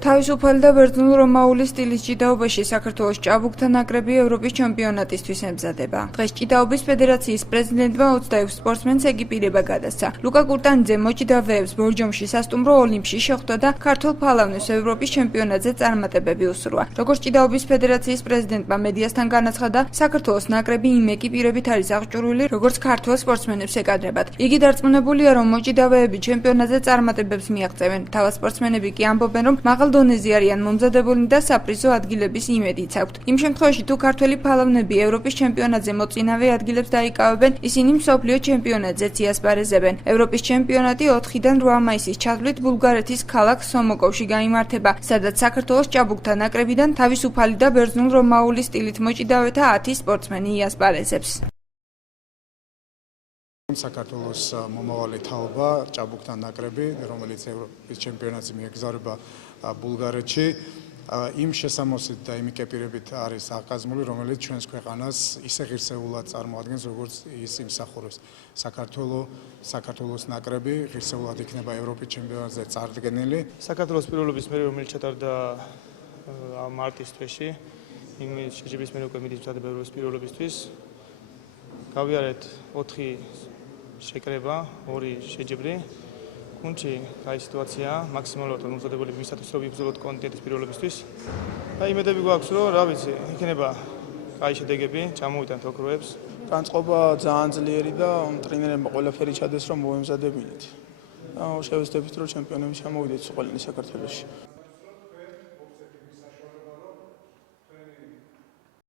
თავისუფალი და ბერძნულ-რომაული სტილის ჭიდაობაში საქართველოს ჭაბუკთა ნაკრები ევროპის ჩემპიონატისთვის ემზადება. დღეს ჭიდაობის ფედერაციის პრეზიდენტმა 26 სპორტსმენს ეგიპირება გადასცა. ლუკა კურტანიძე მოჭიდავეებს ბორჯომში სასტუმრო ოლიმპში შეხვდა და ქართველ ფალავნებს ევროპის ჩემპიონატზე წარმატებები უსურვა. როგორც ჭიდაობის ფედერაციის პრეზიდენტმა მედიასთან განაცხადა, საქართველოს ნაკრები იმ ეგიპირებით არის აღჭურვილი, როგორც ქართველ სპორტსმენებს ეკადრებათ. იგი დარწმუნებულია, რომ მოჭიდავეები ჩემპიონატზე წარმატებებს მიაღწევენ. თავად სპორტსმენები კი ამბობენ, რომ მაღალ დონეზე არიან მომზადებული და საპრიზო ადგილების იმედიც აქვთ. იმ შემთხვევაში, თუ ქართველი ფალავნები ევროპის ჩემპიონატზე მოწინავე ადგილებს დაიკავებენ, ისინი მსოფლიო ჩემპიონატზეც იასპარეზებენ. ევროპის ჩემპიონატი 4-დან 8 მაისის ჩათვლით ბულგარეთის ქალაქ სომოკოვში გაიმართება, სადაც საქართველოს ჭაბუკთა ნაკრებიდან თავისუფალი და ბერძნულ-რომაული სტილით მოჭიდავეთა 10 სპორტსმენი იასპარეზებს. საქართველოს მომავალი თაობა ჭაბუკთა ნაკრები, რომელიც ევროპის ჩემპიონატზე მიეგზავნება ბულგარეთში, იმ შესამოსით და იმ კეპირებით არის აღკაზმული, რომელიც ჩვენს ქვეყანას ისე ღირსეულად წარმოადგენს, როგორც ის იმსახურებს. საქართველოს ნაკრები ღირსეულად იქნება ევროპის ჩემპიონატზე წარდგენილი. საქართველოს პირველობის მე რომელიც ჩატარდა მარტის თვეში, იმ შეჯიბრის მე უკვე მიდის მზადება ევროპის პირველობისთვის. გავიარეთ 4 შეკრება, 2 შეჯიბრი. გუნდში კაი სიტუაცია, მაქსიმალურად მომზადებული მისათვის რომ ვიბრძოლოთ კონტინენტის პირველობისთვის. და იმედები გვაქვს, რომ რა ვიცი, იქნება კაი შედეგები, ჩამოვიტანთ ოქროებს. განწყობა ძალიან ძლიერი და ტრენერებმა ყველაფერი ჩადეს, რომ მოემზადებინეთ. და შევეცდებით, რომ ჩემპიონები ჩამოვიდეთ ყველანი საქართველოში.